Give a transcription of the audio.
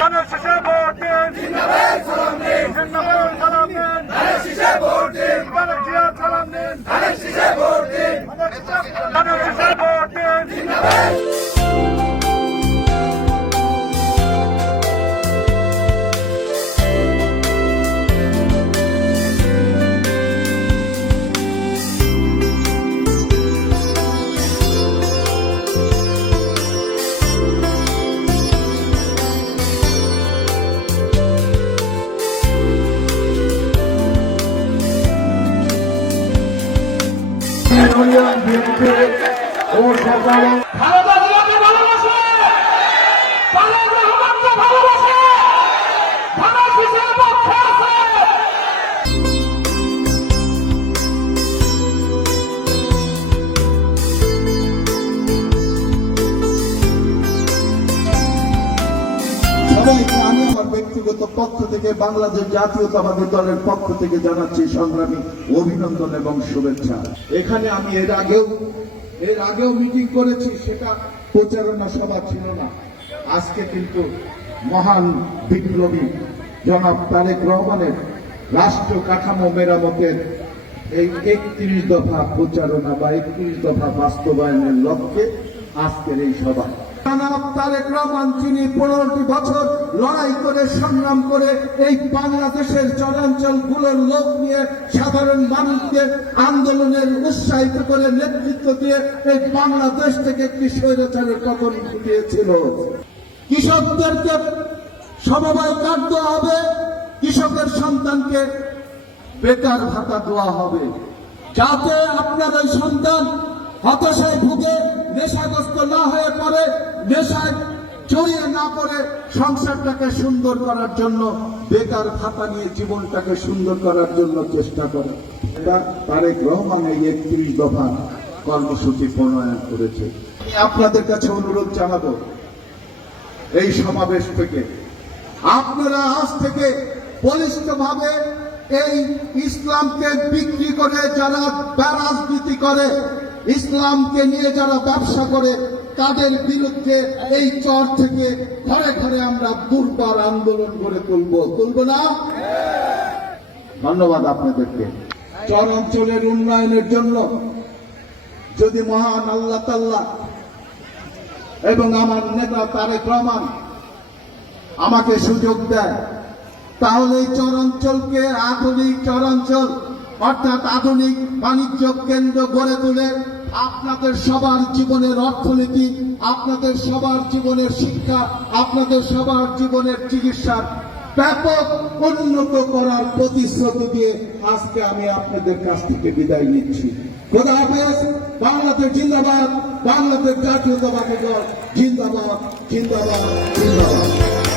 ধানের শেষে ভোট দিন জিন্দাবাদ সালাম দিন জিন্দাবাদ সালাম দিন ধানের শেষে ভোট দিন ধানের জিয়া সালাম দিন ধানের শেষে ভোট দিন ধানের শেষে ভোট দিন জিন্দাবাদ আমি আমার ব্যক্তিগত পক্ষ থেকে বাংলাদেশ জাতীয়তাবাদী পক্ষ থেকে জানাচ্ছি সংগ্রামী অভিনন্দন এবং শুভেচ্ছা। এখানে আমি এর আগেও এর আগেও মিটিং করেছি, সেটা প্রচারণা সভা ছিল না। আজকে কিন্তু মহান বিপ্লবী জনাব তারেক রহমানের রাষ্ট্র কাঠামো মেরামতের এই একত্রিশ দফা প্রচারণা বা একত্রিশ দফা বাস্তবায়নের লক্ষ্যে আজকের এই সভা। জনাব তারেক রহমান যিনি পনেরোটি বছর লড়াই করে, সংগ্রাম করে এই বাংলাদেশের চরাঞ্চলগুলোর লোক নিয়ে সাধারণ মানুষকে আন্দোলনের উৎসাহিত করে নেতৃত্ব দিয়ে এই বাংলাদেশ থেকে একটি স্বৈরাচারের পতন ঘটিয়েছিল। কৃষকদেরকে সমবায় কার্ড হবে, কৃষকের সন্তানকে বেকার ভাতা দেওয়া হবে। যাতে আপনার ওই সন্তান হতাশায় ভুগে, নেশাগ্রস্ত না হয়ে পড়ে, নেশায় জড়িয়ে না পড়ে সংসারটাকে সুন্দর করার জন্য, বেকার ভাতা নিয়ে জীবনটাকে সুন্দর করার জন্য চেষ্টা করে। এটা তারেক রহমান এই একত্রিশ দফা কর্মসূচি প্রণয়ন করেছে। আপনাদের কাছে অনুরোধ জানাব, এই সমাবেশ থেকে। আপনারা আজ থেকে বলিষ্ঠভাবে এই ইসলামকে বিক্রি করে যারা রাজনীতি করে ইসলামকে নিয়ে যারা ব্যবসা করে, তাদের বিরুদ্ধে এই চর থেকে ঘরে ঘরে আমরা দুর্বার আন্দোলন করে তুলব। তুলব না? ধন্যবাদ আপনাদেরকে। চর অঞ্চলের উন্নয়নের জন্য যদি মহান আল্লাহ তাল্লাহ এবং আমার নেতা তারেক রহমান আমাকে সুযোগ দেয়, তাহলে এই চরাঞ্চলকে আধুনিক চরাঞ্চল অর্থাৎ আধুনিক বাণিজ্য কেন্দ্র গড়ে তুলে আপনাদের সবার জীবনের অর্থনীতি, আপনাদের সবার জীবনের শিক্ষা, আপনাদের সবার জীবনের চিকিৎসার ব্যাপক উন্নত করার প্রতিশ্রুতি দিয়ে আজকে আমি আপনাদের কাছ থেকে বিদায় নিচ্ছি। বাংলাদেশ জিন্দাবাদ, বাংলাদেশ জাতীয়তাবাদী দল, জিন্দাবাদ জিন্দাবাদ জিন্দাবাদ।